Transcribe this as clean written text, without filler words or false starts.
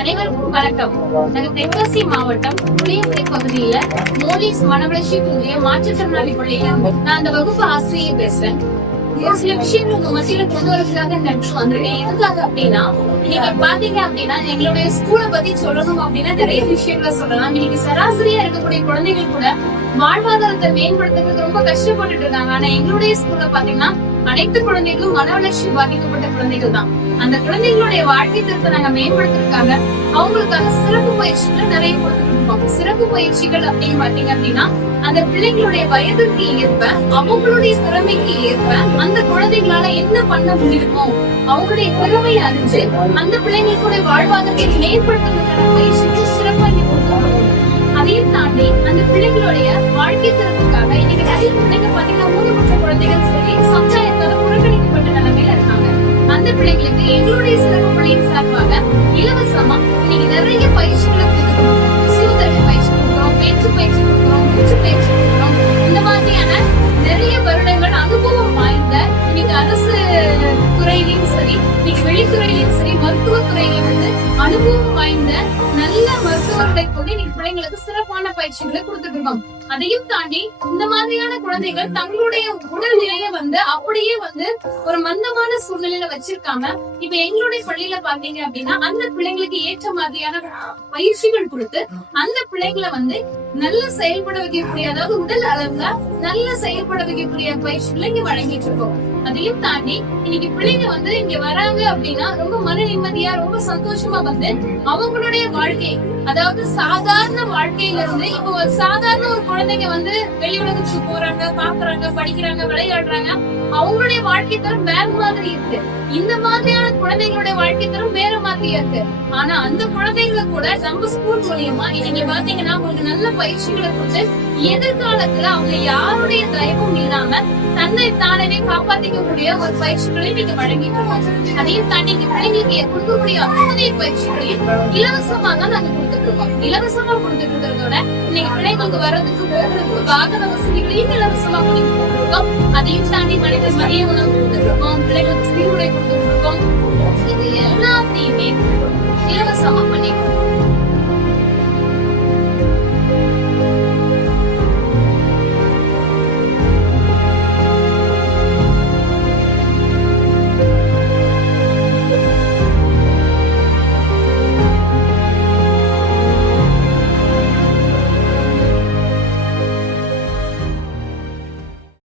அனைவருக்கும் வணக்கம். நாங்க தென்காசி மாவட்டம் புளியங்குடி பகுதியில மோலிஸ் மனவளர்ச்சி புதிய மாற்றுத்திறனாளி பள்ளியில நான் அந்த வகுப்பு ஆசிரியை பேசுறேன். ஒரு சில விஷயங்கள் உங்க மத்தியில கொண்டு வரதுக்காக இந்த இடத்துல வந்திருக்கேன். எதுக்காக அப்படின்னா, இன்னைக்கு பாத்தீங்க அப்படின்னா எங்களுடைய ஸ்கூலை பத்தி சொல்லணும் அப்படின்னா நிறைய விஷயங்களை சொல்லலாம். இன்னைக்கு சராசரியா இருக்கக்கூடிய குழந்தைகள் கூட வாழ்வாதாரத்தை மேம்படுத்துறதுக்கு ரொம்ப கஷ்டப்பட்டுட்டு இருக்காங்க. ஆனா எங்களுடைய ஸ்கூல்ல பாத்தீங்கன்னா அனைத்து குழந்தைகளும் மன வளர்ச்சி பாதிக்கப்பட்ட குழந்தைகள் தான். அந்த குழந்தைகளுடைய வாழ்க்கை தரத்தை நாங்க மேம்படுத்துறதுக்காக அவங்களுக்கான சிறப்பு பயிற்சிகளை நிறைய கொடுத்துட்டு இருக்கோம். சிறப்பு பயிற்சிகள் அப்படின்னு பாத்தீங்க அப்படின்னா அந்த பிள்ளைங்களுடைய வயதுக்கு ஏற்ப அவங்களுடைய திறமைக்கு ஏற்ப அந்த குழந்தைகளால என்ன பண்ண முடியுமோ அவங்களுடைய திறமையை அறிஞ்சு அந்த பிள்ளைங்களுடைய வாழ்வாதாரத்தை மேம்படுத்துவதற்கான பயிற்சிகள் சிறப்பாக கொடுக்கணும். அதையும் தாண்டி அந்த பிள்ளைங்களுடைய வாழ்க்கை தரத்துக்காக இன்னைக்கு நிறைய பிள்ளைங்க பாத்தீங்கன்னா ஊனமுற்ற குழந்தைகள் சரி சமுதாயத்தால புறக்கணிக்கப்பட்ட நிலைமையில இருக்காங்க. அந்த பிள்ளைங்களுக்கு எங்களுடைய சிறப்பு பள்ளியின் சார்பாக இலவசமா இன்னைக்கு நிறைய பயிற்சிகளை கொடுத்துருக்கோம். சிவதர்ம பயிற்சி கொடுக்குறோம், பேச்சு பயிற்சி கொடுக்குறோம், மூச்சு பயிற்சி கொடுக்குறோம். இந்த மாதிரியான நிறைய வருடங்கள் அனுபவம் வாய்ந்த இன்னைக்கு அரசு துறையிலும் சரி இன்னைக்கு வெளித்துறையிலும் சரி மருத்துவத்துறையில அனுபவம் வாய்ந்த நல்ல மருத்துவர்களை கொண்டு இன்னைக்கு பிள்ளைங்களுக்கு சிறப்பான பயிற்சிகளை கொடுத்துட்டு இருக்கோம். அதையும் தாண்டி இந்த மாதிரியான குழந்தைகள் தங்களுடைய உடல்நிலைய அப்படியே ஒரு மந்தமான சூழ்நிலையில வச்சிருக்காம இப்ப எங்களுடைய பள்ளியில பாத்தீங்க அப்படின்னா அந்த பிள்ளைங்களுக்கு ஏற்ற மாதிரியான பயிற்சிகள் கொடுத்து அந்த பிள்ளைங்களை நல்ல செயல்பட வைக்கக்கூடிய, அதாவது உடல் அளவுல நல்ல செயல்பட வைக்கக்கூடிய பயிற்சிகளை இங்க வழங்கிட்டு இருக்கோம். அதையும் தாண்டி இன்னைக்கு பிள்ளைங்க இங்க வராங்க அப்படின்னா ரொம்ப மன நிம்மதியா ரொம்ப சந்தோஷமா அவங்களுடைய வாழ்க்கை, அதாவது சாதாரண வாழ்க்கையில இருந்து இப்போ சாதாரண ஒரு குழந்தைங்க வெளி உலகத்துக்கு போறாங்க, பாக்குறாங்க, படிக்கிறாங்க, விளையாடுறாங்க. அவங்களுடைய வாழ்க்கை தரம் வேற மாதிரி இருக்கு. இந்த மாதிரியான குழந்தைங்களுடைய வாழ்க்கை தரம் வேற மாதிரியா இருக்கு. ஆனா அந்த குழந்தைங்களை கூட நம்ம ஸ்கூல் மூலியமா இன்னைக்கு பாத்தீங்கன்னா உங்களுக்கு நல்ல பயிற்சிகளை கொடுத்து எதிர்காலத்துல அவங்க யாருடைய தயவும் இல்லாம தன்னை தானவே காப்பாத்திக்கக்கூடிய ஒரு பயிற்சிகளை நீங்க வழங்கிட்டு இருக்கோம். அதையும் தாண்டி இங்க பிள்ளைங்களுக்கு கொடுக்கக்கூடிய அத்தனை பயிற்சிகளையும் இலவசமா தான் நாங்க கொடுத்துட்டு இருக்கோம். இலவசமா கொடுத்துட்டு இருக்கிறதோட இன்னைக்கு பிள்ளைங்களுக்கு வர்றதுக்கு போகிறதுக்கு வாகன வசதிகளையும் இலவசமா பண்ணி கொடுத்துட்டு இருக்கோம். அதையும் தாண்டி மனித மதிய உணவு கொடுத்துட்டு இருக்கோம்.